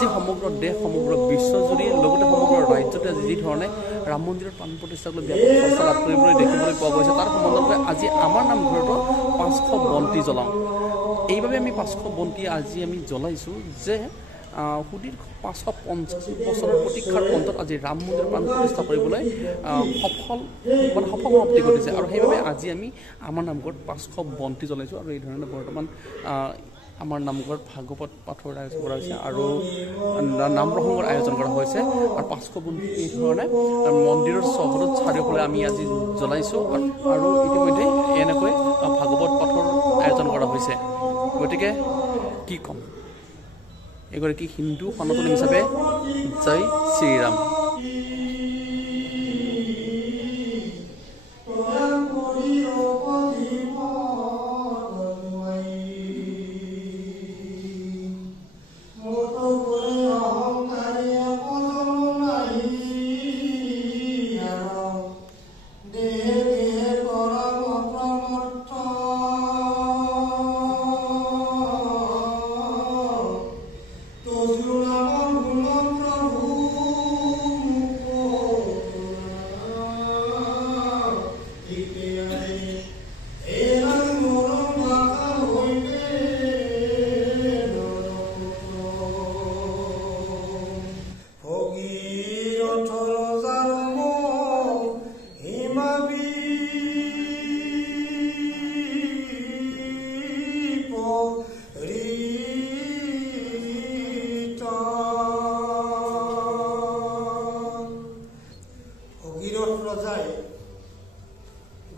আজি সমগ্ৰ দেশ সমগ্ৰ বিশ্বজুৰি লগতে সমগ্ৰ ৰাজ্যতে আজি যি ধৰণে ৰাম মন্দিৰৰ প্ৰাণ প্ৰতিষ্ঠাক লৈ ব্যাপক চৰ্চা লাভ কৰিবলৈ দেখিবলৈ পোৱা গৈছে তাৰ সম্বন্ধে আজি আমাৰ নামঘৰতো 500 বন্তি জ্বলাওঁ এইভাবে আমি 500 বন্তি আজি আমি জ্বলাইছোঁ যে সুদীৰ্ঘ 550 বছৰৰ প্ৰতীক্ষাৰ অন্তত আজি ৰাম মন্দিৰ প্ৰাণ প্ৰতিষ্ঠা কৰিবলৈ সফল সমাপ্তি ঘটিছে আৰু সেইবাবে আজি আমি আমাৰ নামঘৰত 500 বন্তি জ্বলাইছোঁ আৰু এই ধৰণে বৰ্তমান আমাৰ নামঘৰত ভাগৱত পাঠৰ আয়োজন কৰা হৈছে আৰু নাম প্ৰসংগৰ আয়োজন কৰা হৈছে আৰু 500 বন্তি এই ধৰণে মন্দিৰৰ চহৰত চাৰিওফালে আমি আজি জ্বলাইছোঁ আৰু ইতিমধ্যে এনেকৈ ভাগৱত পাঠৰ আয়োজন কৰা হৈছে গতিকে কি ক'ম এগৰাকী হিন্দু সনাতনী হিচাপে জয় শ্ৰীৰাম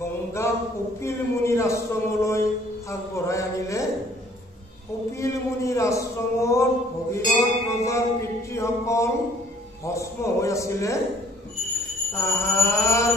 গংগা কপিল মুনিৰ আশ্ৰমলৈ আগবঢ়াই আনিলে কপিল মুনিৰ আশ্ৰমত ভগীৰথ ৰজাৰ পিতৃসকল ভস্ম হৈ আছিলে তাহাৰ